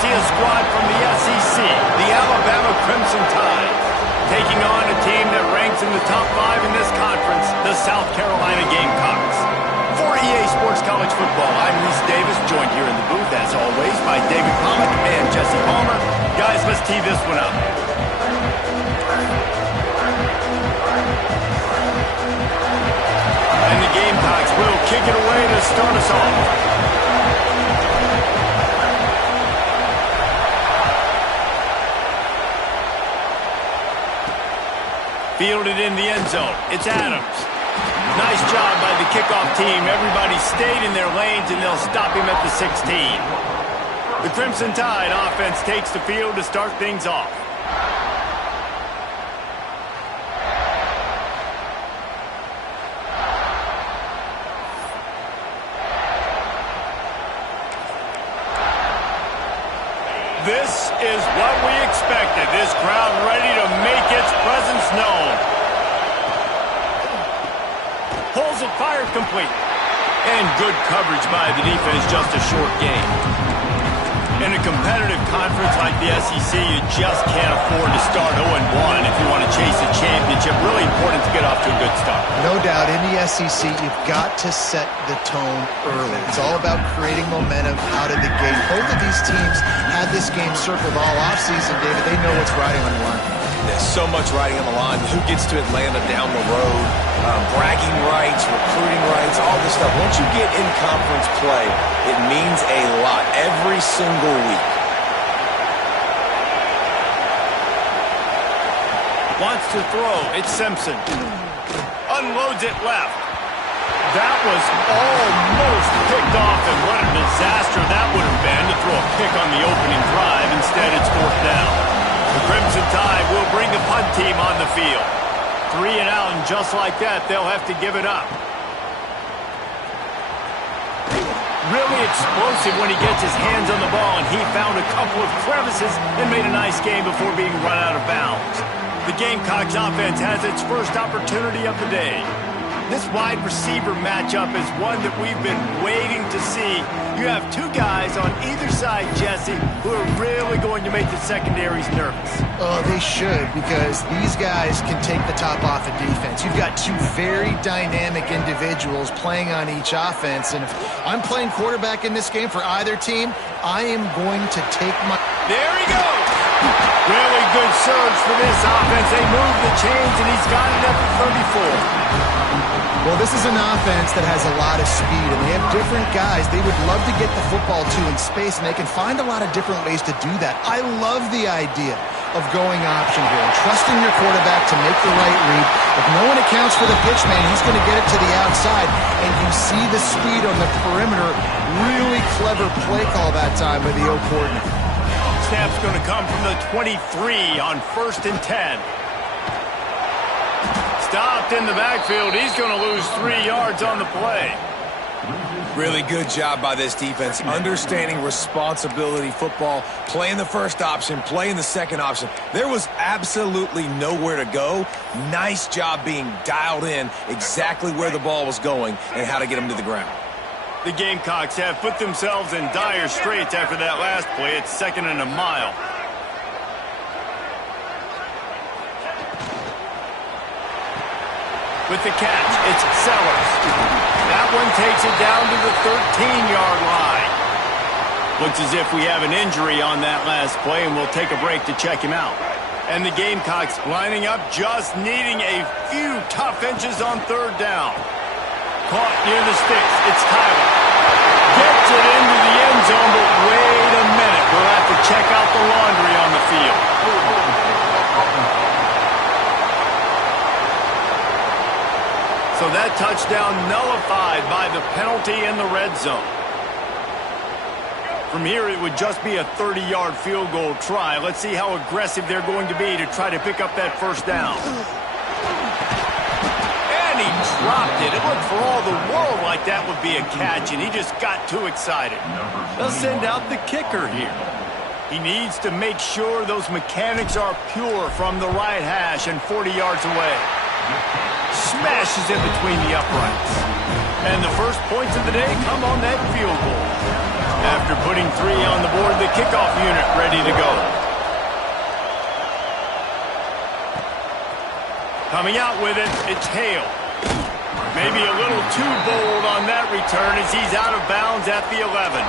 see a squad from the SEC, the Alabama Crimson Tide, taking on a team that ranks in the top 5 in this conference, the South Carolina Gamecocks. For EA Sports College Football, I'm Reese Davis, joined here in the booth, as always, by David Pollock and Jesse Palmer. Guys, let's tee this one up. And the Gamecocks will kick it away to start us off. Fielded in the end zone. It's Adams. Nice job by the kickoff team. Everybody stayed in their lanes, and they'll stop him at the 16. The Crimson Tide offense takes the field to start things off. This is what we expected. This crowd ready to make its presence known. Pulls it, fired complete. And good coverage by the defense, just a short gain. In a competitive conference like the SEC, you just can't afford to start 0-1 if you want to chase a championship. Really important to get off to a good start. No doubt, in the SEC, you've got to set the tone early. It's all about creating momentum out of the gate. Both of these teams had this game circled all offseason, David. They know what's riding on the line. There's so much riding on the line. Who gets to Atlanta down the road? Bragging rights, recruiting rights, all this stuff. Once you get in conference play, it means a lot every single week. Wants to throw. It's Simpson. Unloads it left. That was almost picked off, and what a disaster that would have been to throw a pick on the opening drive. Instead, it's 4th down. The Crimson Tide will bring the punt team on the field. 3 and out, and just like that, they'll have to give it up. Really explosive when he gets his hands on the ball, and he found a couple of crevices and made a nice game before being run out of bounds. The Gamecocks offense has its first opportunity of the day. This wide receiver matchup is one that we've been waiting to see. You have 2 guys on either side, Jesse, who are really going to make the secondaries nervous. Oh, they should, because these guys can take the top off of defense. You've got 2 very dynamic individuals playing on each offense, and if I'm playing quarterback in this game for either team, I am going to take my... There he goes! Really good surge for this offense. They move the chains, and he's got it up to 34. Well, this is an offense that has a lot of speed, and they have different guys they would love to get the football to in space, and they can find a lot of different ways to do that. I love the idea of going option here and trusting your quarterback to make the right read. If no one accounts for the pitch man, he's going to get it to the outside, and you see the speed on the perimeter. Really clever play call that time by the O coordinator. Snap's going to come from the 23 on 1st and 10. Stopped in the backfield. He's going to lose 3 yards on the play. Really good job by this defense, understanding responsibility football, playing the first option, playing the second option. There was absolutely nowhere to go. Nice job being dialed in exactly where the ball was going and how to get him to the ground. The Gamecocks have put themselves in dire straits after that last play. It's 2nd and a mile. With the catch, it's Sellers. That one takes it down to the 13-yard line. Looks as if we have an injury on that last play, and we'll take a break to check him out. And the Gamecocks lining up, just needing a few tough inches on 3rd down. Caught near the sticks. It's Tyler. Gets it into the end zone, but wait a minute. We'll have to check out the laundry on the field. So that touchdown nullified by the penalty in the red zone. From here, it would just be a 30-yard field goal try. Let's see how aggressive they're going to be to try to pick up that 1st down. And he dropped it. It looked for all the world like that would be a catch, and he just got too excited. They'll send out the kicker here. He needs to make sure those mechanics are pure from the right hash and 40 yards away. Smashes in between the uprights. And the first points of the day come on that field goal. After putting 3 on the board, the kickoff unit ready to go. Coming out with it, it's Hale. Maybe a little too bold on that return as he's out of bounds at the 11.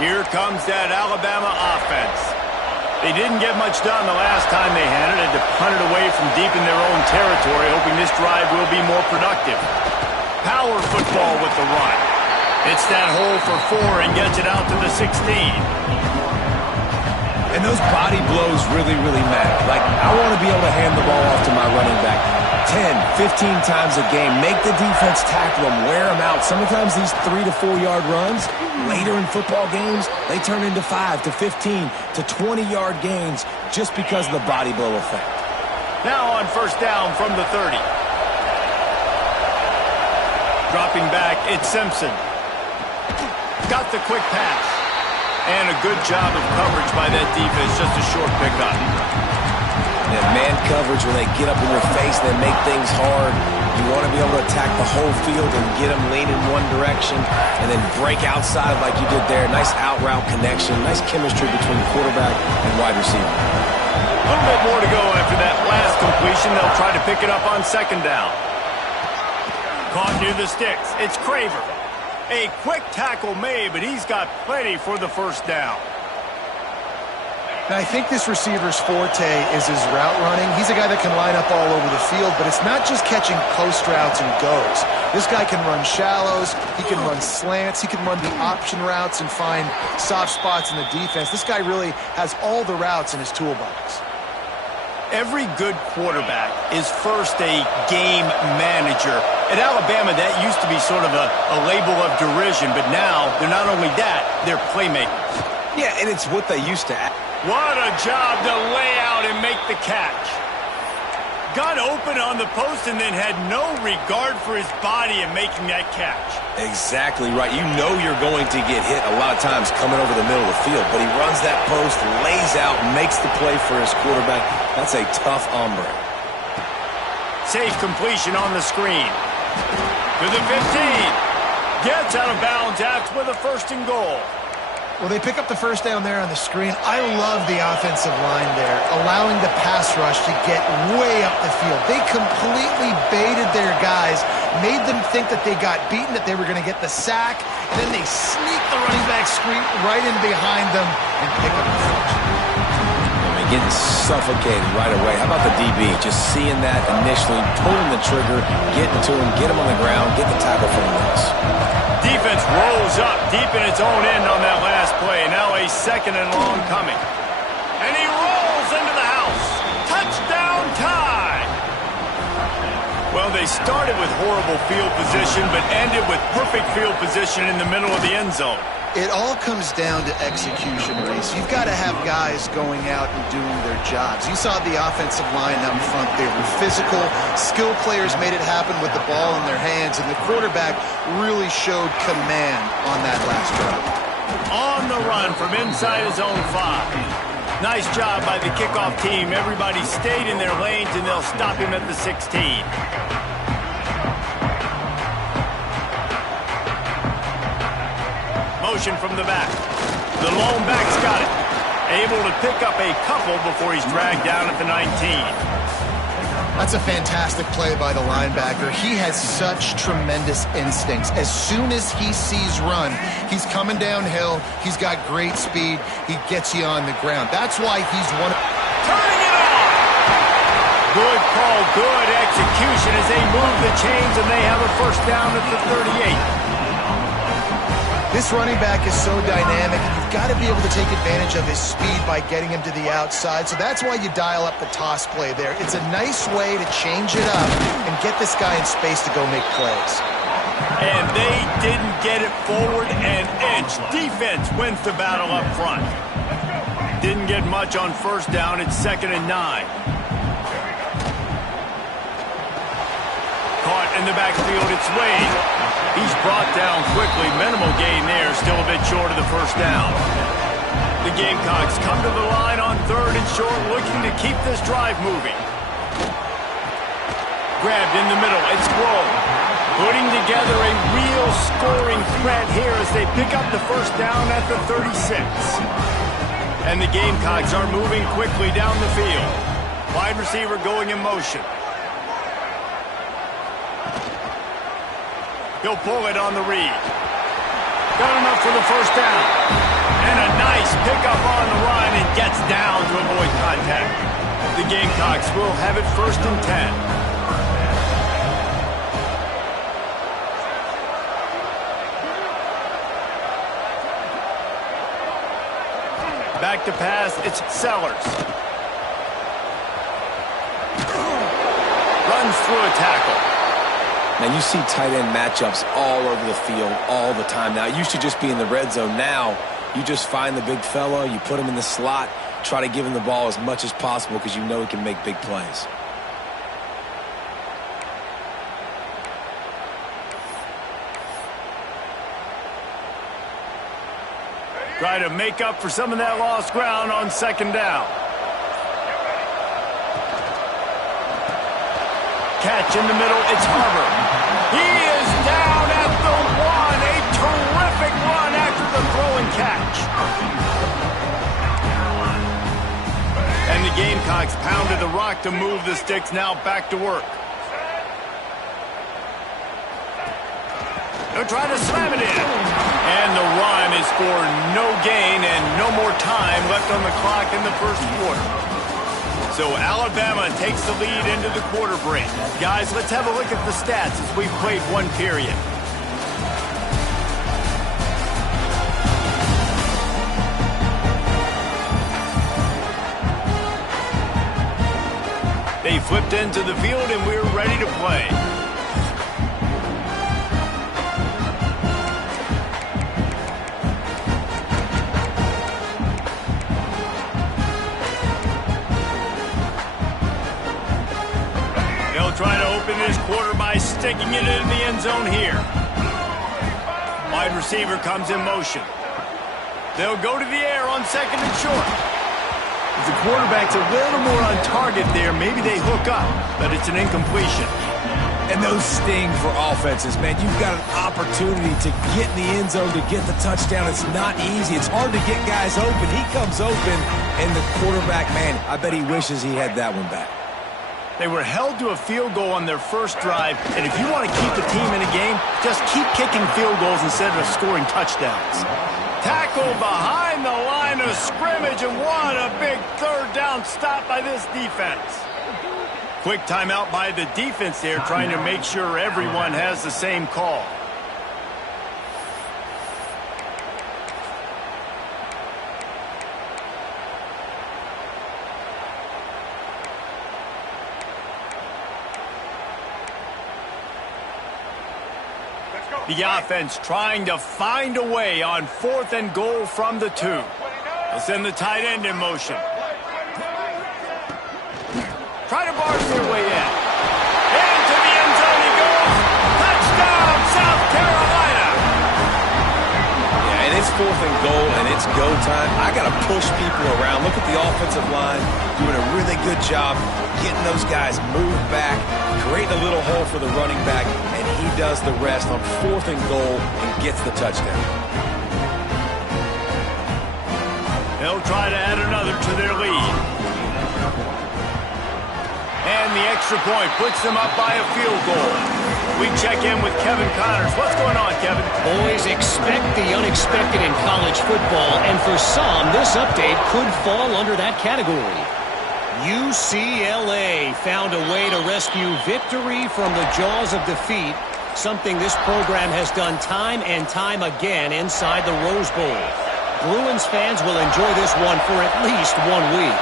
Here comes that Alabama offense. They didn't get much done the last time they had it. Had to punt it away from deep in their own territory, hoping this drive will be more productive. Power football with the run. It's that hole for 4 and gets it out to the 16. And those body blows really, really matter. Like, I want to be able to hand the ball off to my running back 10, 15 times a game. Make the defense tackle them, wear them out. Sometimes these 3 to 4 yard runs, later in football games, they turn into 5 to 15 to 20 yard gains just because of the body blow effect. Now on first down from the 30. Dropping back, it's Simpson. Got the quick pass. And a good job of coverage by that defense, just a short pickup. And man coverage, when they get up in your face, they make things hard. You want to be able to attack the whole field and get them leaning one direction and then break outside like you did there. Nice out route connection, nice chemistry between quarterback and wide receiver. A little bit more to go after that last completion. They'll try to pick it up on second down. Caught near the sticks. It's Craver. A quick tackle made, but he's got plenty for the first down. Now, I think this receiver's forte is his route running. He's a guy that can line up all over the field, but it's not just catching post routes and goes. This guy can run shallows, he can run slants, he can run the option routes and find soft spots in the defense. This guy really has all the routes in his toolbox. Every good quarterback is first a game manager. At Alabama, that used to be sort of a label of derision, but now they're not only that, they're playmakers. Yeah, and it's what they used to act. What a job to lay out and make the catch. Got open on the post and then had no regard for his body in making that catch. Exactly right. You know you're going to get hit a lot of times coming over the middle of the field, but he runs that post, lays out, makes the play for his quarterback. That's a tough hombre. Safe completion on the screen. To the 15. Gets out of bounds after with a first and goal. Well, they pick up the first down there on the screen. I love the offensive line there, allowing the pass rush to get way up the field. They completely baited their guys, made them think that they got beaten, that they were going to get the sack, and then they sneak the running back screen right in behind them and pick up the first. Getting suffocated right away. How about the DB? Just seeing that initially, pulling the trigger, getting to him, get him on the ground, get the tackle for the loss. Defense rolls up deep in its own end on that last play. Now a second and long coming. And he rolls into the house. Touchdown tie. Well, they started with horrible field position, but ended with perfect field position in the middle of the end zone. It all comes down to execution, Reese. You've got to have guys going out and doing their jobs. You saw the offensive line out in front. They were physical. Skill players made it happen with the ball in their hands, and the quarterback really showed command on that last drive. On the run from inside his own 5. Nice job by the kickoff team. Everybody stayed in their lanes, and they'll stop him at the 16. Motion from the back. The lone back's got it. Able to pick up a couple before he's dragged down at the 19. That's a fantastic play by the linebacker. He has such tremendous instincts. As soon as he sees run, he's coming downhill. He's got great speed. He gets you on the ground. That's why he's one. Turning it on! Good call, good execution as they move the chains and they have a first down at the 38. This running back is so dynamic, and you've got to be able to take advantage of his speed by getting him to the outside. So that's why you dial up the toss play there. It's a nice way to change it up and get this guy in space to go make plays. And they didn't get it forward an inch. Defense wins the battle up front. Didn't get much on first down. It's 2nd and 9. Caught in the backfield, it's Wade. He's brought down quickly. Minimal gain there, still a bit short of the first down. The Gamecocks come to the line on 3rd and short, looking to keep this drive moving. Grabbed in the middle, it's Grohl. Putting together a real scoring threat here as they pick up the first down at the 36. And the Gamecocks are moving quickly down the field. Wide receiver going in motion. He'll pull it on the read. Got enough for the first down. And a nice pickup on the run and gets down to avoid contact. The Gamecocks will have it 1st and 10. Back to pass, it's Sellers. Runs through a tackle. Man, you see tight end matchups all over the field all the time. Now, it used to just be in the red zone. Now, you just find the big fella, you put him in the slot, try to give him the ball as much as possible because you know he can make big plays. Try to make up for some of that lost ground on 2nd down. Catch in the middle, it's Harbor. He is down at the 1. A terrific run after the throw and catch. And the Gamecocks pounded the rock to move the sticks, now back to work. They'll try to slam it in. And the run is for no gain and no more time left on the clock in the 1st quarter. So Alabama takes the lead into the quarter break. Guys, let's have a look at the stats as we've played one period. They flipped into the field and we're ready to play. Try to open this quarter by sticking it in the end zone here. Wide receiver comes in motion. They'll go to the air on 2nd and short. If the quarterback's a little more on target there, maybe they hook up, but it's an incompletion. And those sting for offenses, man. You've got an opportunity to get in the end zone, to get the touchdown. It's not easy. It's hard to get guys open. He comes open, and the quarterback, man, I bet he wishes he had that one back. They were held to a field goal on their first drive, and if you want to keep the team in a game, just keep kicking field goals instead of scoring touchdowns. Tackle behind the line of scrimmage, and what a big 3rd down stop by this defense. Quick timeout by the defense there, trying to make sure everyone has the same call. The offense trying to find a way on 4th and goal from the 2. They'll send the tight end in motion. Try to barge their way in. Into the end zone he goes. Touchdown, South Carolina. Yeah, and it's 4th and goal, and it's go time. I got to push people around. Look at the offensive line doing a really good job getting those guys moved back, creating a little hole for the running back, and he does the rest on 4th and goal and gets the touchdown. They'll try to add another to their lead. And the extra point puts them up by a field goal. We check in with Kevin Connors. What's going on, Kevin? Always expect the unexpected in college football, and for some, this update could fall under that category. UCLA found a way to rescue victory from the jaws of defeat, something this program has done time and time again inside the Rose Bowl. Bruins fans will enjoy this one for at least 1 week.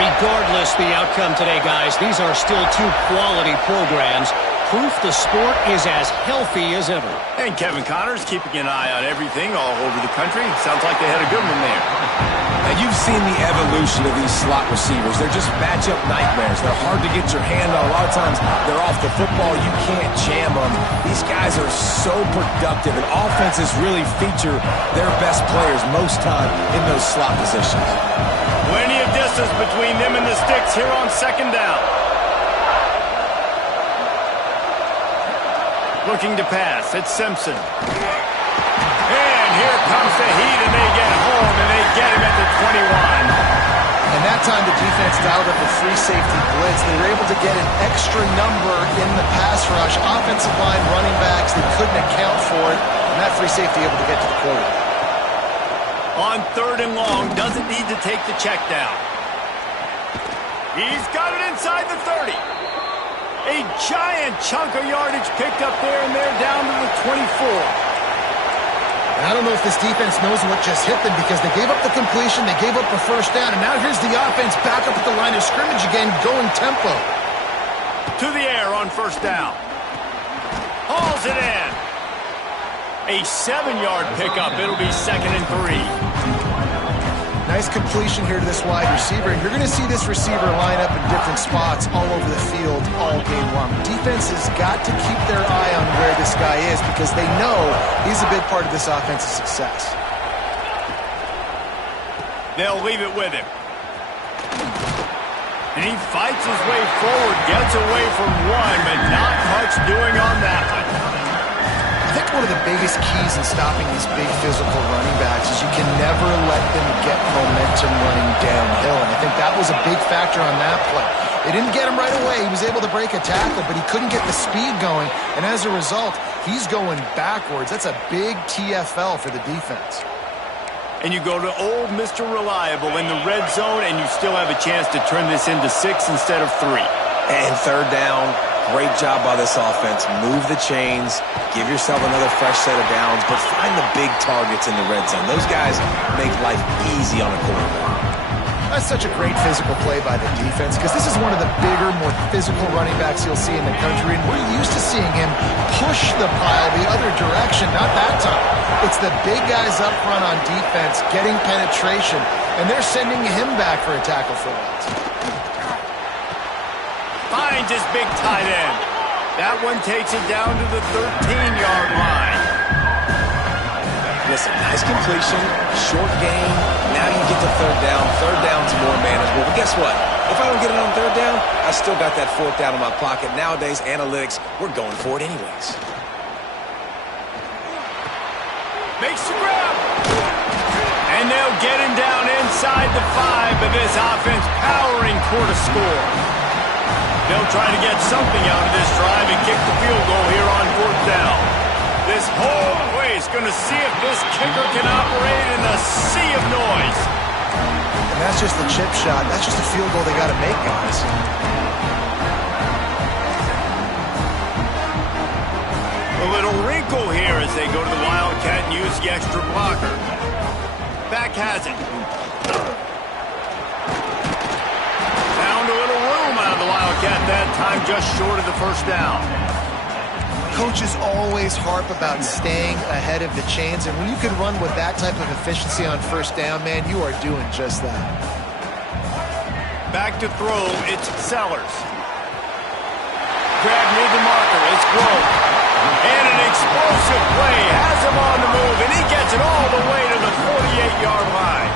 Regardless the outcome today, guys, these are still 2 quality programs. Proof the sport is as healthy as ever. And Kevin Connors keeping an eye on everything all over the country. Sounds like they had a good one there. Now, you've seen the evolution of these slot receivers. They're just matchup nightmares. They're hard to get your hand on. A lot of times, they're off the football. You can't jam them. These guys are so productive, and offenses really feature their best players most time in those slot positions. Plenty of distance between them and the sticks here on 2nd down. Looking to pass, it's Simpson. And comes the heat, and they get home, and they get him at the 21. And that time the defense dialed up a free safety blitz. They were able to get an extra number in the pass rush. Offensive line, running backs, they couldn't account for it. And that free safety able to get to the quarterback. On 3rd and long, doesn't need to take the check down. He's got it inside the 30. A giant chunk of yardage picked up there, and they're down to the 24. I don't know if this defense knows what just hit them because they gave up the completion, they gave up a first down, and now here's the offense back up at the line of scrimmage again, going tempo. To the air on 1st down. Hauls it in. A 7-yard pickup. It'll be 2nd and 3. Nice completion here to this wide receiver, and you're going to see this receiver line up in different spots all over the field all game long. Defense has got to keep their eye on where this guy is because they know he's a big part of this offense's success. They'll leave it with him. And he fights his way forward, gets away from one, but not much doing on that one. I think one of the biggest keys in stopping these big physical running backs is you can never let them get momentum running downhill. And I think that was a big factor on that play. They didn't get him right away. He was able to break a tackle, but he couldn't get the speed going. And as a result, he's going backwards. That's a big TFL for the defense. And you go to old Mr. Reliable in the red zone, and you still have a chance to turn this into 6 instead of 3. And 3rd down. Great job by this offense. Move the chains. Give yourself another fresh set of downs, but find the big targets in the red zone. Those guys make life easy on a quarterback. That's such a great physical play by the defense because this is one of the bigger, more physical running backs you'll see in the country, and we're used to seeing him push the pile the other direction. Not that time. It's the big guys up front on defense getting penetration, and they're sending him back for a tackle for loss. Finds his big tight end. That one takes it down to the 13-yard line. Listen, nice completion, short gain. Now you get to 3rd down. 3rd down's more manageable. But guess what? If I don't get it on 3rd down, I still got that 4th down in my pocket. Nowadays, analytics, we're going for it anyways. Makes the grab. And they'll get him down inside the 5, but this offense powering toward a score. They'll try to get something out of this drive and kick the field goal here on 4th down. This whole place going to see if this kicker can operate in a sea of noise. And that's just the chip shot. That's just a field goal they got to make, guys. A little wrinkle here as they go to the Wildcat and use the extra blocker. Back has it. Found a little room out of the Wildcat that time, just short of the 1st down. Coaches always harp about staying ahead of the chains, and when you can run with that type of efficiency on 1st down, man, you are doing just that. Back to throw, it's Sellers. Grab near the marker, it's Grove. And an explosive play has him on the move, and he gets it all the way to the 48-yard line.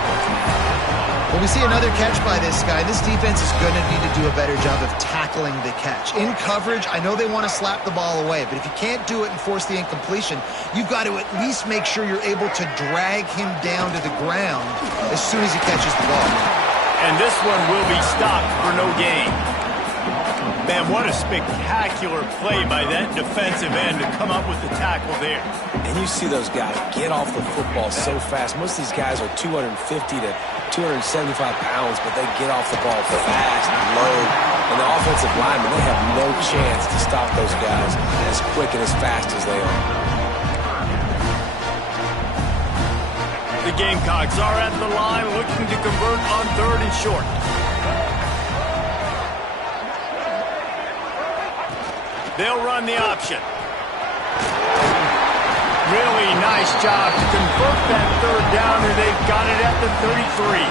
Well, we see another catch by this guy. This defense is going to need to do a better job of tackling the catch. In coverage, I know they want to slap the ball away, but if you can't do it and force the incompletion, you've got to at least make sure you're able to drag him down to the ground as soon as he catches the ball. And this one will be stopped for no gain. Man, what a spectacular play by that defensive end to come up with the tackle there. And you see those guys get off the football so fast. Most of these guys are 250 to 275 pounds, but they get off the ball fast, low. And the offensive linemen, they have no chance to stop those guys as quick and as fast as they are. The Gamecocks are at the line looking to convert on 3rd and short. They'll run the option. Really nice job to convert that 3rd down, and they've got it at the 33.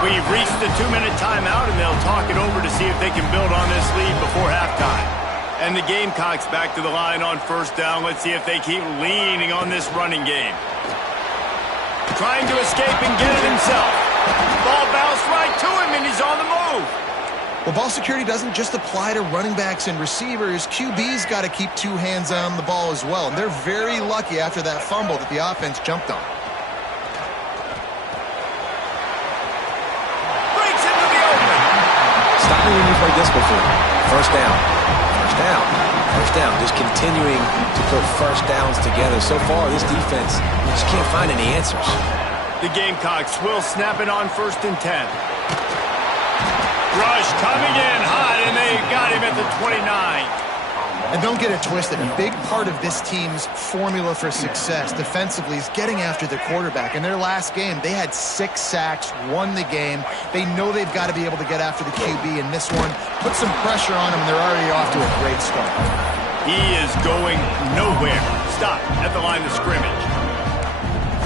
We've reached the 2-minute timeout, and they'll talk it over to see if they can build on this lead before halftime. And the Gamecocks back to the line on 1st down. Let's see if they keep leaning on this running game. Trying to escape and get it himself. Ball bounced right to him, and he's on the move. Well, ball security doesn't just apply to running backs and receivers. QB's got to keep two hands on the ball as well. And they're very lucky after that fumble that the offense jumped on. Breaks into the open. Stop me when you play this before. First down. First down. First down. Just continuing to put first downs together. So far, this defense just can't find any answers. The Gamecocks will snap it on 1st and 10. Rush coming in hot, and they got him at the 29. And don't get it twisted. A big part of this team's formula for success defensively is getting after the quarterback. In their last game, they had 6 sacks, won the game. They know they've got to be able to get after the QB, and this one put some pressure on them, and they're already off to a great start. He is going nowhere. Stop at the line of scrimmage.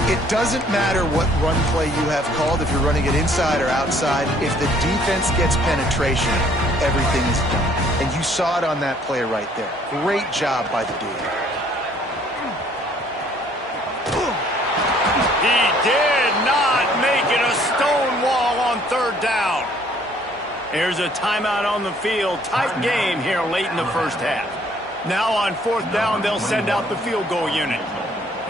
It doesn't matter what run play you have called, if you're running it inside or outside. If the defense gets penetration, everything is done. And you saw it on that play right there. Great job by the D. He did not make it a stone wall on 3rd down. Here's a timeout on the field. Tight game here late in the first half. Now on 4th down, they'll send out the field goal unit.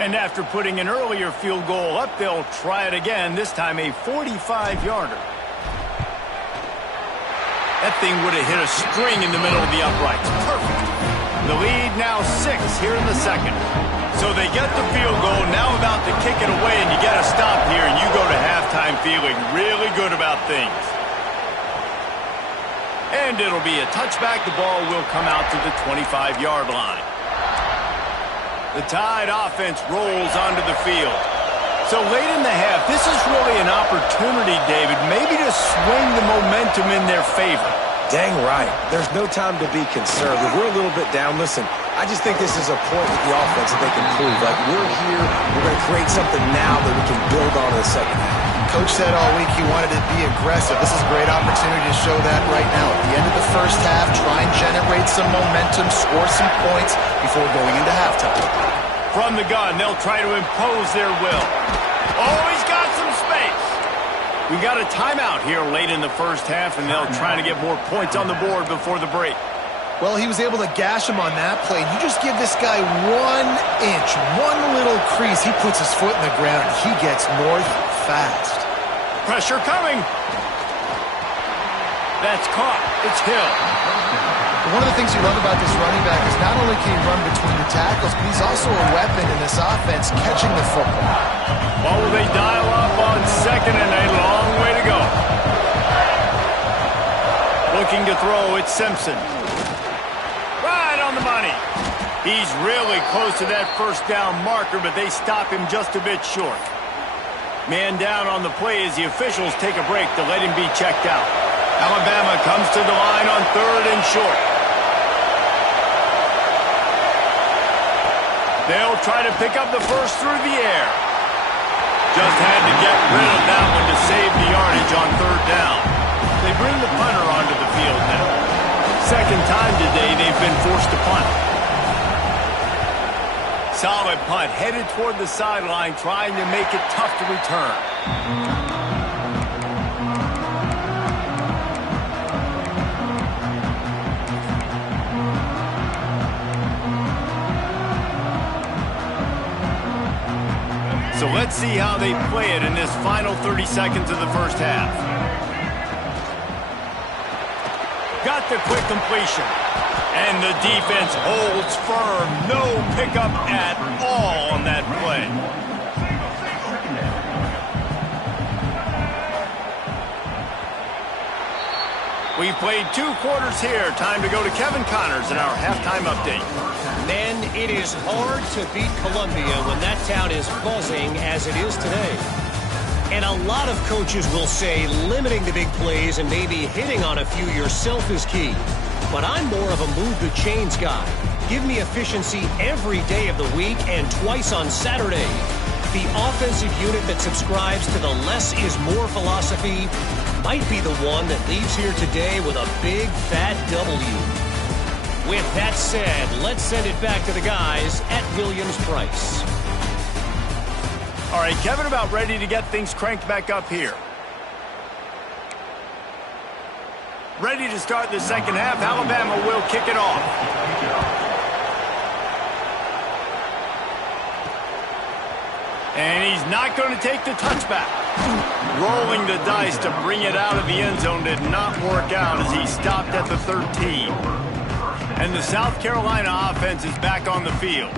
And after putting an earlier field goal up, they'll try it again, this time a 45-yarder. That thing would have hit a string in the middle of the uprights. Perfect. The lead now 6 here in the second. So they get the field goal, now about to kick it away, and you got to stop here, and you go to halftime feeling really good about things. And it'll be a touchback. The ball will come out to the 25-yard line. The Tide offense rolls onto the field. So late in the half, this is really an opportunity, David, maybe to swing the momentum in their favor. Dang right. There's no time to be conservative. We're a little bit down. Listen, I just think this is a point with the offense that they can prove. Like, we're here, we're going to create something now that we can build on in the second half. Coach said all week he wanted to be aggressive. This is a great opportunity to show that right now. At the end of the first half, try and generate some momentum, score some points before going into halftime. From the gun, they'll try to impose their will. Oh, he's got some space. We got a timeout here late in the first half, and they'll try to get more points on the board before the break. Well, he was able to gash him on that play. You just give this guy 1 inch, one little crease. He puts his foot in the ground, and he gets north fast. Pressure coming. That's caught. It's Hill. One of the things you love about this running back is not only can he run between the tackles, but he's also a weapon in this offense catching the football. Well, will they dial up on 2nd and a long way to go? Looking to throw, it's Simpson. Right on the money. He's really close to that 1st down marker, but they stop him just a bit short. Man down on the play as the officials take a break to let him be checked out. Alabama comes to the line on 3rd and short. They'll try to pick up the first through the air. Just had to get rid of that one to save the yardage on 3rd down. They bring the punter onto the field now. 2nd time today they've been forced to punt. Solid punt, headed toward the sideline, trying to make it tough to return. So let's see how they play it in this final 30 seconds of the first half. Got the quick completion. And the defense holds firm. No pickup at all on that play. We've played 2 quarters here. Time to go to Kevin Connors in our halftime update. Men, it is hard to beat Columbia when that town is buzzing as it is today. And a lot of coaches will say limiting the big plays and maybe hitting on a few yourself is key. But I'm more of a move the chains guy. Give me efficiency every day of the week and twice on Saturday. The offensive unit that subscribes to the less is more philosophy might be the one that leaves here today with a big fat W. With that said, let's send it back to the guys at Williams-Brice. All right, Kevin, about ready to get things cranked back up here. Ready to start the second half. Alabama will kick it off. And he's not going to take the touchback. Rolling the dice to bring it out of the end zone did not work out as he stopped at the 13. And the South Carolina offense is back on the field.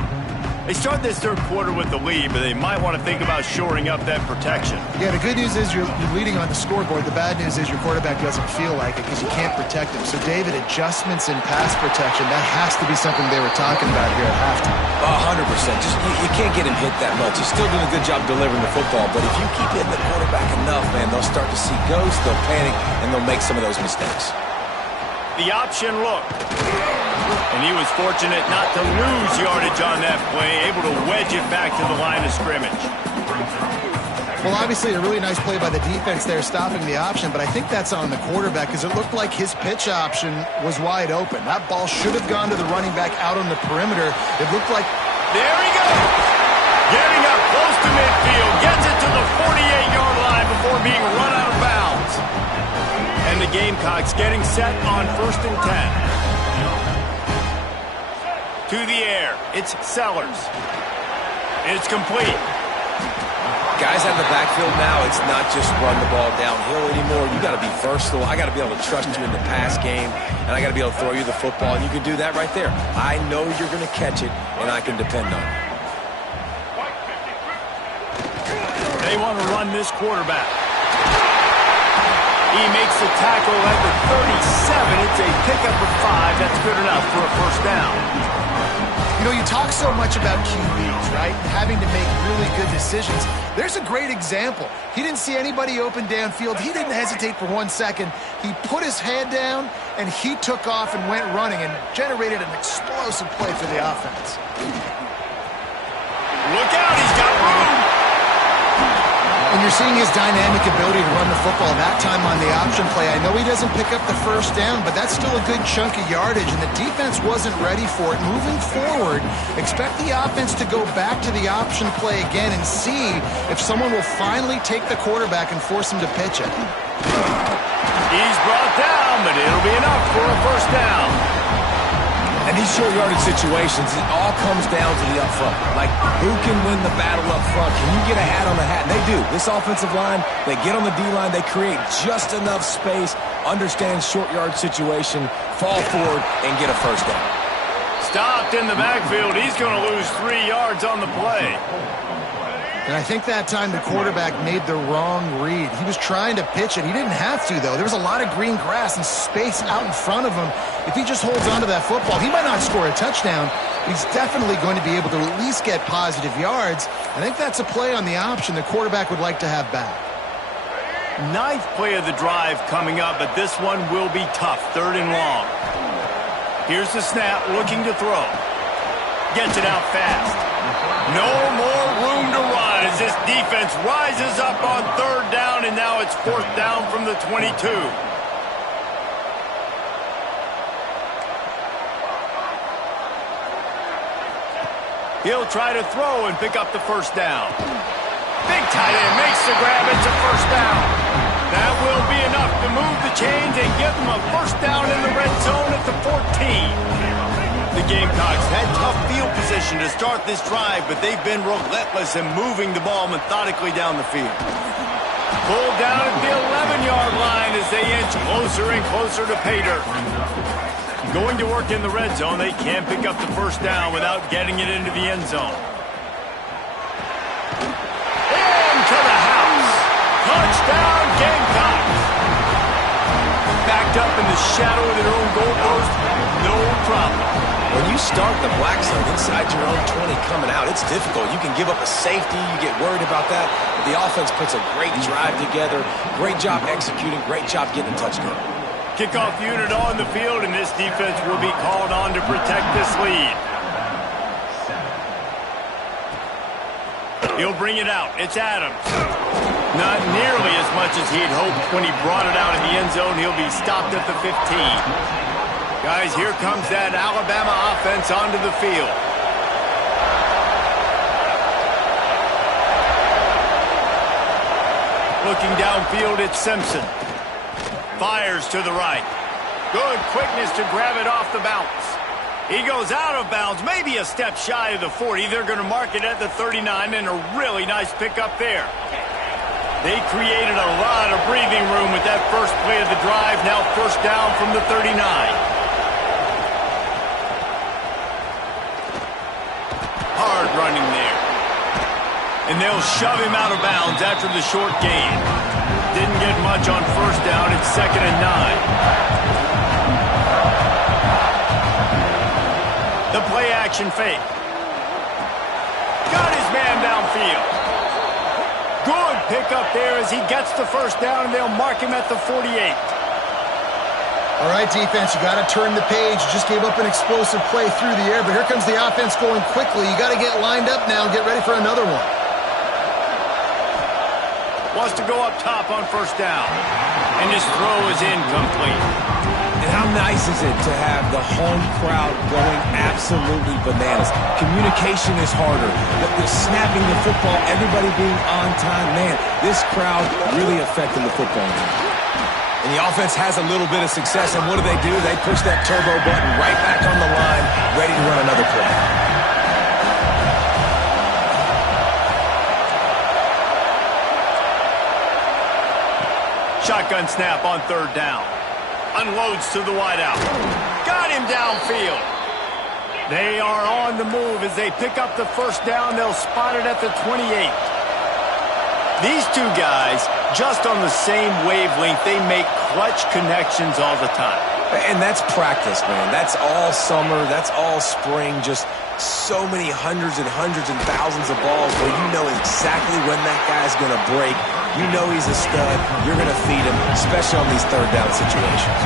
They start this third quarter with the lead, but they might want to think about shoring up that protection. Yeah, the good news is you're leading on the scoreboard. The bad news is your quarterback doesn't feel like it because you can't protect him. So, David, adjustments in pass protection, that has to be something they were talking about here at halftime. 100%. Just you can't get him hit that much. He's still doing a good job delivering the football, but if you keep hitting the quarterback enough, man, they'll start to see ghosts, they'll panic, and they'll make some of those mistakes. The option look. And he was fortunate not to lose yardage on that play, able to wedge it back to the line of scrimmage. Well, obviously a really nice play by the defense there stopping the option, but I think that's on the quarterback because it looked like his pitch option was wide open. That ball should have gone to the running back out on the perimeter. It looked like... There he goes! Getting up close to midfield, gets it to the 48-yard line before being run out of bounds. And the Gamecocks getting set on 1st and 10. To the air, it's Sellers. It's complete. Guys out of the backfield now, it's not just run the ball downhill anymore. You got to be versatile. I got to be able to trust you in the pass game, and I got to be able to throw you the football, and you can do that right there. I know you're going to catch it, and I can depend on it. They want to run this quarterback. He makes the tackle at the 37. It's a pickup of 5. That's good enough for a first down. You know, you talk so much about QBs, right? Having to make really good decisions. There's a great example. He didn't see anybody open downfield. He didn't hesitate for 1 second. He put his head down, and he took off and went running and generated an explosive play for the offense. Look out, he's got room. And you're seeing his dynamic ability to run the football that time on the option play. I know he doesn't pick up the first down, but that's still a good chunk of yardage, and the defense wasn't ready for it. Moving forward, expect the offense to go back to the option play again and see if someone will finally take the quarterback and force him to pitch it. He's brought down, but it'll be enough for a first down. And these short yardage situations, it all comes down to the up front. Like, who can win the battle up front? Can you get a hat on the hat? And they do. This offensive line, they get on the D-line, they create just enough space, understand short yard situation, fall forward, and get a first down. Stopped in the backfield. He's going to lose 3 yards on the play. And I think that time the quarterback made the wrong read. He was trying to pitch it. He didn't have to, though. There was a lot of green grass and space out in front of him. If he just holds on to that football, he might not score a touchdown. He's definitely going to be able to at least get positive yards. I think that's a play on the option the quarterback would like to have back. 9th play of the drive coming up, but this one will be tough. 3rd and long. Here's the snap, looking to throw. Gets it out fast. No more room to run as this defense rises up on 3rd down, and now it's 4th down from the 22. He'll try to throw and pick up the first down. Big tight end makes the grab. It's a first down. That will be enough to move the chains and give them a first down in the red zone at the 14. The Gamecocks had tough field position to start this drive, but they've been relentless in moving the ball methodically down the field. Pulled down at the 11-yard line as they inch closer and closer to pay dirt. Going to work in the red zone, they can't pick up the first down without getting it into the end zone. Into the house. Touchdown, Gamecocks. Backed up in the shadow of their own goalpost, no problem. When you start the black zone inside your own 20 coming out, it's difficult. You can give up a safety. You get worried about that. But the offense puts a great drive together. Great job executing. Great job getting a touchdown. Kickoff unit on the field, and this defense will be called on to protect this lead. He'll bring it out. It's Adams. Not nearly as much as he'd hoped when he brought it out in the end zone. He'll be stopped at the 15. Guys, here comes that Alabama offense onto the field. Looking downfield, it's Simpson. Fires to the right. Good quickness to grab it off the bounce. He goes out of bounds, maybe a step shy of the 40. They're going to mark it at the 39, and a really nice pickup there. They created a lot of breathing room with that first play of the drive. Now first down from the 39. Hard running there. And they'll shove him out of bounds after the short gain. Didn't get much on first down. It's 2nd and 9. The play-action fake. Got his man downfield. Good pickup there as he gets the first down, and they'll mark him at the 48. All right, defense, you got to turn the page. You just gave up an explosive play through the air, but here comes the offense going quickly. You got to get lined up now and get ready for another one. Wants to go up top on first down, and his throw is incomplete. And how nice is it to have the home crowd going absolutely bananas? Communication is harder. The snapping the football, everybody being on time. Man, this crowd really affecting the football game. And the offense has a little bit of success, and what do? They push that turbo button right back on the line, ready to run another play. Shotgun snap on third down. Unloads to the wideout. Got him downfield. They are on the move as they pick up the first down. They'll spot it at the 28. These two guys, just on the same wavelength, they make clutch connections all the time. And that's practice, man. That's all summer. That's all spring. Just so many hundreds and thousands of balls where you know exactly when that guy's going to break. You know he's a stud. You're going to feed him, especially on these third down situations.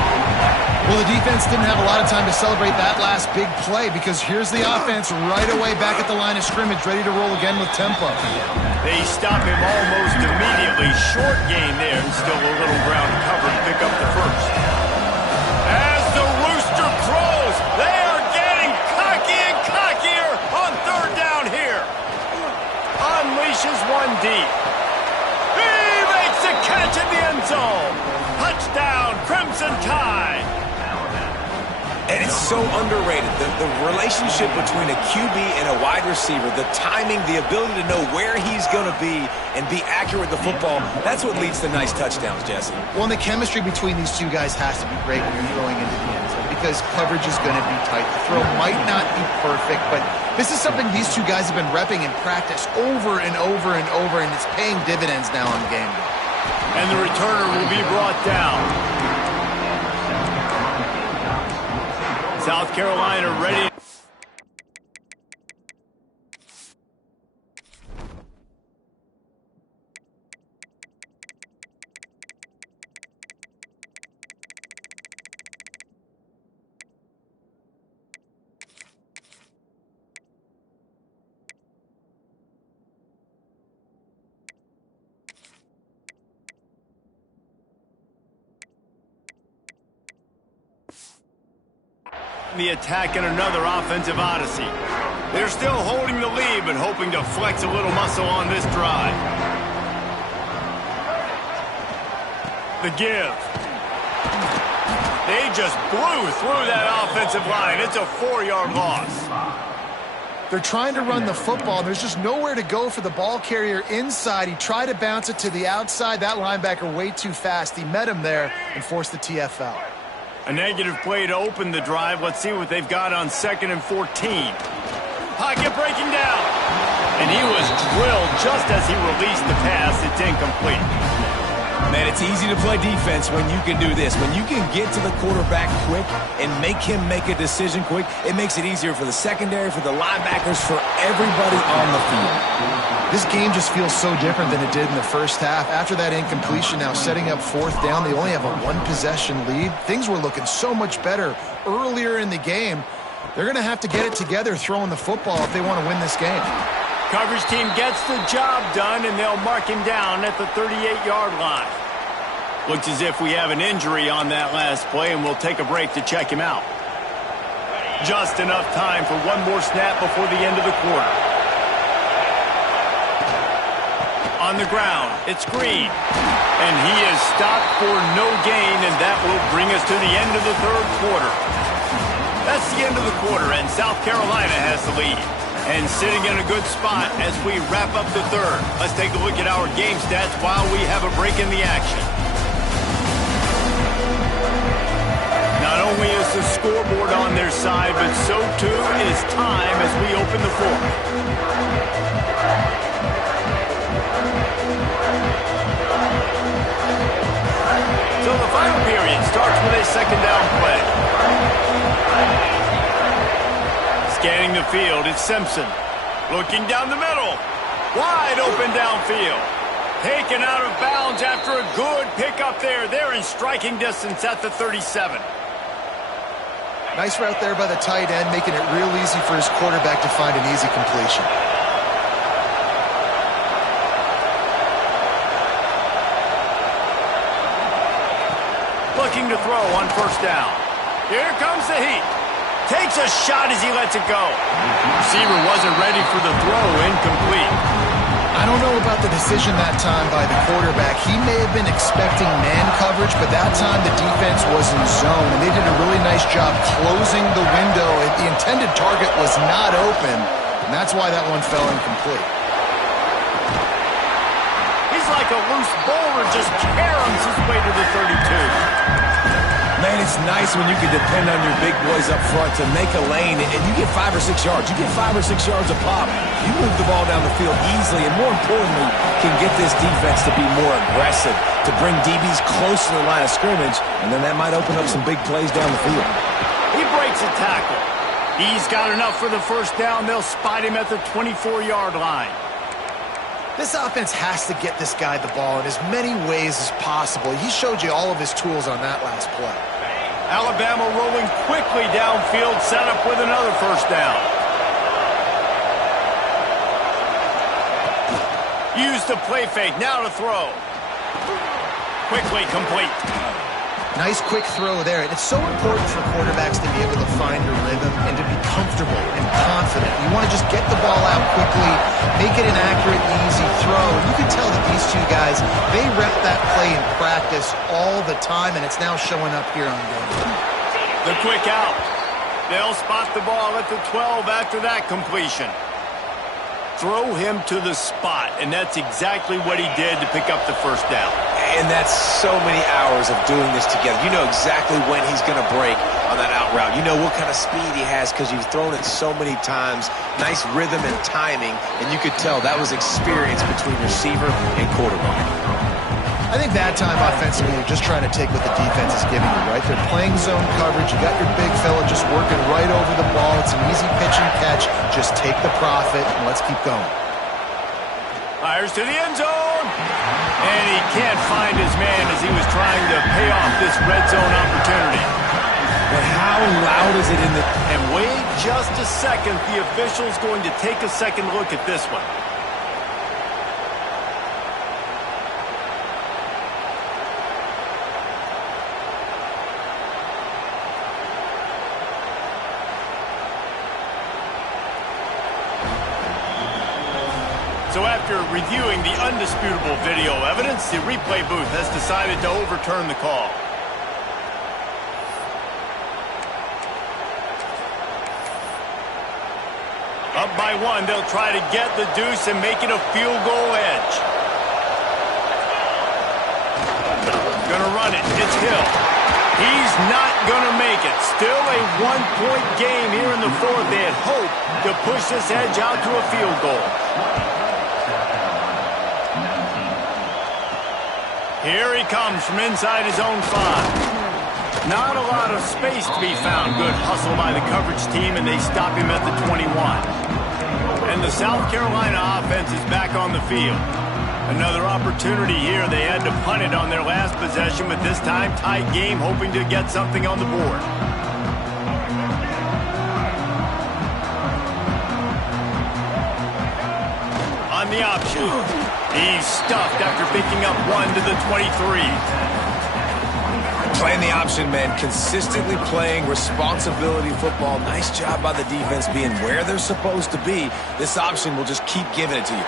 Well, the defense didn't have a lot of time to celebrate that last big play because here's the offense right away back at the line of scrimmage, ready to roll again with tempo. They stop him almost immediately. Short gain there, and still a little ground cover to pick up the first. As the rooster crows, they are getting cocky and cockier on third down here. Unleashes one deep. He makes the catch in the end zone. Touchdown, Crimson Tide. And it's so underrated. The relationship between a QB and a wide receiver, the timing, the ability to know where he's going to be and be accurate with the football, that's what leads to nice touchdowns, Jesse. Well, and the chemistry between these two guys has to be great when you're throwing into the end zone because coverage is going to be tight. The throw might not be perfect, but this is something these two guys have been repping in practice over and over and over, and it's paying dividends now on game day. And the returner will be brought down. South Carolina ready. The attack in another offensive odyssey. They're still holding the lead, but hoping to flex a little muscle on this drive. The give. They just blew through that offensive line. It's a 4-yard loss. They're trying to run the football. There's just nowhere to go for the ball carrier inside. He tried to bounce it to the outside. That linebacker way too fast. He met him there and forced the TFL. A negative play to open the drive. Let's see what they've got on 2nd and 14. Pocket breaking down. And he was drilled just as he released the pass. It's incomplete. Man, it's easy to play defense when you can do this. When you can get to the quarterback quick and make him make a decision quick, it makes it easier for the secondary, for the linebackers, for everybody on the field. This game just feels so different than it did in the first half. After that incompletion, now setting up fourth down, they only have a one-possession lead. Things were looking so much better earlier in the game. They're going to have to get it together throwing the football if they want to win this game. Coverage team gets the job done, and they'll mark him down at the 38-yard line. Looks as if we have an injury on that last play, and we'll take a break to check him out. Just enough time for one more snap before the end of the quarter. On the ground, it's Green. And he is stopped for no gain, and that will bring us to the end of the third quarter. That's the end of the quarter, and South Carolina has the lead. And sitting in a good spot as we wrap up the third. Let's take a look at our game stats while we have a break in the action. Not only is the scoreboard on their side, but so too is time as we open the fourth. So the final period starts with a second down play. Scanning the field, it's Simpson. Looking down the middle. Wide open downfield. Taken out of bounds after a good pickup there. They're in striking distance at the 37. Nice route there by the tight end, making it real easy for his quarterback to find an easy completion. Looking to throw on first down. Here comes the heat. Takes a shot as he lets it go. Receiver wasn't ready for the throw, incomplete. I don't know about the decision that time by the quarterback. He may have been expecting man coverage, but that time the defense was in zone, and they did a really nice job closing the window. The intended target was not open, and that's why that one fell incomplete. He's like a loose bowler, just caroms his way to the 32. Man, it's nice when you can depend on your big boys up front to make a lane, and you get 5 or 6 yards. You get 5 or 6 yards a pop. You move the ball down the field easily, and more importantly, can get this defense to be more aggressive, to bring DBs close to the line of scrimmage, and then that might open up some big plays down the field. He breaks a tackle. He's got enough for the first down. They'll spot him at the 24-yard line. This offense has to get this guy the ball in as many ways as possible. He showed you all of his tools on that last play. Alabama rolling quickly downfield, set up with another first down. Use the play fake, now to throw. Quickly complete. Nice quick throw there. And it's so important for quarterbacks to be able to find a rhythm and to be comfortable and confident. You want to just get the ball out quickly, make it an accurate, easy throw. And you can tell that these two guys, they rep that play in practice all the time, and it's now showing up here on game. The quick out. They'll spot the ball at the 12 after that completion. Throw him to the spot, and that's exactly what he did to pick up the first down. And that's so many hours of doing this together. You know exactly when he's going to break on that out route. You know what kind of speed he has because you've thrown it so many times. Nice rhythm and timing, and you could tell that was experience between receiver and quarterback. I think that time offensively, you're just trying to take what the defense is giving you, right? They're playing zone coverage. You got your big fella just working right over the ball. It's an easy pitch and catch. Just take the profit, and let's keep going. Fires to the end zone. And he can't find his man as he was trying to pay off this red zone opportunity. But how loud is it in the... And wait just a second. The official's going to take a second look at this one. So after reviewing the undisputable video evidence, the replay booth has decided to overturn the call. Up by one, they'll try to get the deuce and make it a field goal edge. Gonna run it, it's Hill. He's not gonna make it. Still a one-point game here in the fourth. They had hoped to push this edge out to a field goal. Here he comes from inside his own 5. Not a lot of space to be found. Good hustle by the coverage team, and they stop him at the 21. And the South Carolina offense is back on the field. Another opportunity here. They had to punt it on their last possession, but this time tight game, hoping to get something on the board. On the option. He's stuffed after picking up one to the 23. Playing the option, man. Consistently playing responsibility football. Nice job by the defense being where they're supposed to be. This option will just keep giving it to you.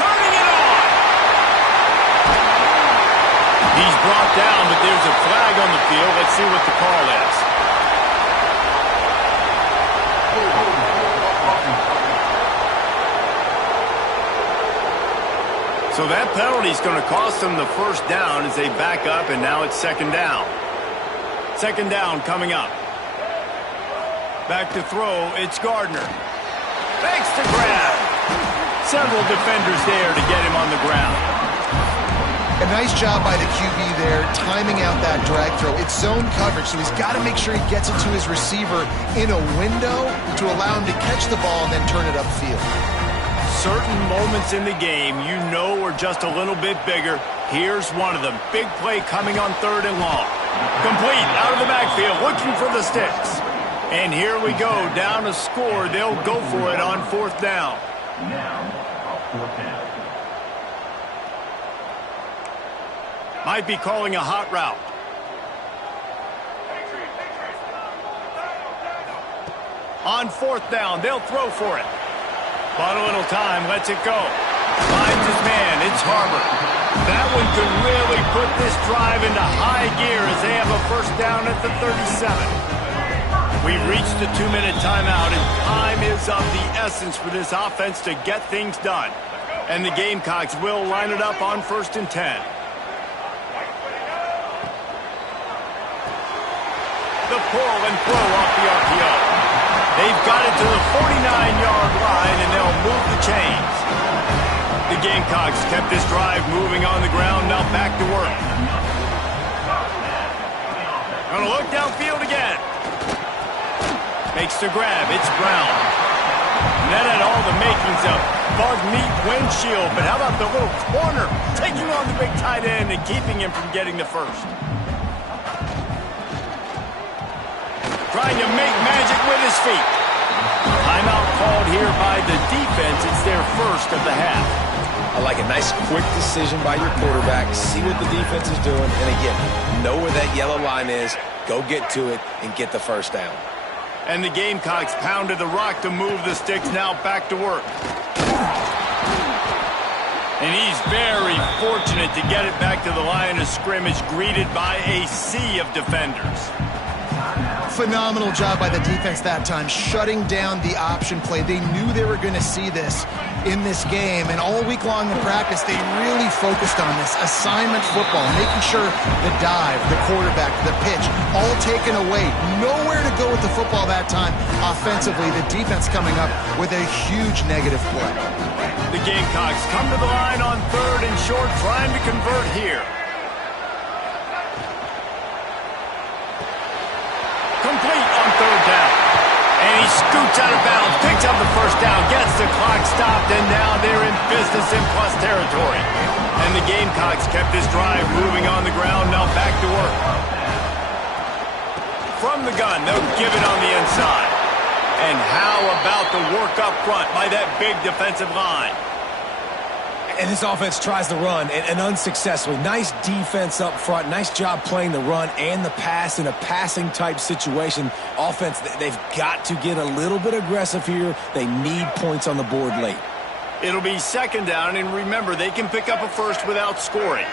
Turning it on! He's brought down, but there's a flag on the field. Let's see what the call is. So that penalty is going to cost them the first down as they back up, and now it's second down. Second down coming up. Back to throw, it's Gardner. Makes the grab. Several defenders there to get him on the ground. A nice job by the QB there, timing out that drag throw. It's zone coverage, so he's got to make sure he gets it to his receiver in a window to allow him to catch the ball and then turn it upfield. Certain moments in the game you know are just a little bit bigger. Here's one of them. Big play coming on third and long. Complete out of the backfield, looking for the sticks. And here we go, down a score. They'll go for it on fourth down. Might be calling a hot route. On fourth down, they'll throw for it. Bought a little time, lets it go. Finds his man, it's Harbor. That one could really put this drive into high gear as they have a first down at the 37. We've reached the 2-minute timeout, and time is of the essence for this offense to get things done. And the Gamecocks will line it up on 1st and 10. The pull and throw off the RPO. They've got it to the 49-yard line, and they'll move the chains. The Gamecocks kept this drive moving on the ground, now back to work. Gonna look downfield again. Makes the grab, it's Brown. And that had all the makings of bug meat windshield, but how about the little corner taking on the big tight end and keeping him from getting the first? Trying to make magic with his feet. Timeout called here by the defense. It's their first of the half. I like a nice quick decision by your quarterback. See what the defense is doing. And again, know where that yellow line is. Go get to it and get the first down. And the Gamecocks pounded the rock to move the sticks. Now back to work. And he's very fortunate to get it back to the line of scrimmage, greeted by a sea of defenders. Phenomenal job by the defense that time, shutting down the option play. They knew they were going to see this in this game, and all week long in practice, they really focused on this assignment football, making sure the dive, the quarterback, the pitch, all taken away. Nowhere to go with the football that time offensively. The defense coming up with a huge negative play. The Gamecocks come to the line on third and short, trying to convert here. Complete on third down. And he scoots out of bounds, picks up the first down, gets the clock stopped, and now they're in business in plus territory. And the Gamecocks kept this drive moving on the ground, now back to work. From the gun, they'll give it on the inside. And how about the work up front by that big defensive line? And this offense tries to run, and unsuccessfully. Nice defense up front. Nice job playing the run and the pass in a passing-type situation. Offense, they've got to get a little bit aggressive here. They need points on the board late. It'll be second down, and remember, they can pick up a first without scoring.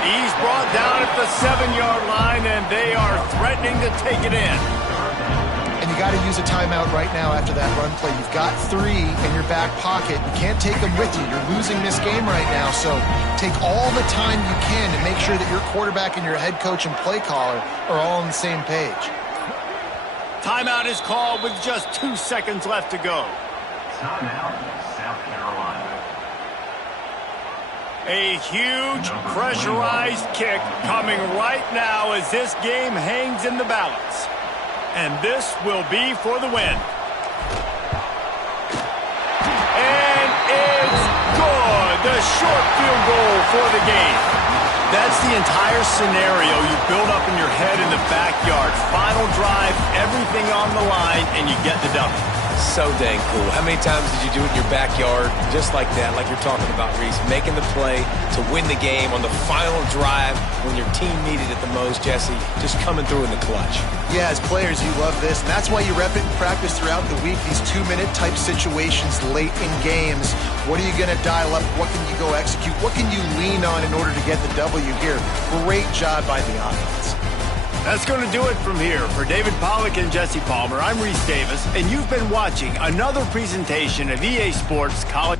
He's brought down at the 7-yard line, and they are threatening to take it in. And you got to use a timeout right now after that run play. You've got 3 in your back pocket. You can't take them with you. You're losing this game right now, so take all the time you can to make sure that your quarterback and your head coach and play caller are all on the same page. Timeout is called with just 2 seconds left to go. Timeout, South Carolina. A huge pressurized kick coming right now as this game hangs in the balance. And this will be for the win. And it's good. The short field goal for the game. That's the entire scenario you build up in your head in the backyard. Final drive, everything on the line, and you get the W. So dang cool. How many times did you do it in your backyard just like that, like you're talking about, Reese? Making the play to win the game on the final drive when your team needed it the most, Jesse. Just coming through in the clutch. Yeah, as players, you love this, and that's why you rep it in practice throughout the week, these 2-minute type situations late in games. What are you going to dial up? What can you go execute? What can you lean on in order to get the W here? Great job by the offense. That's going to do it from here. For David Pollack and Jesse Palmer, I'm Reese Davis, and you've been watching another presentation of EA Sports College.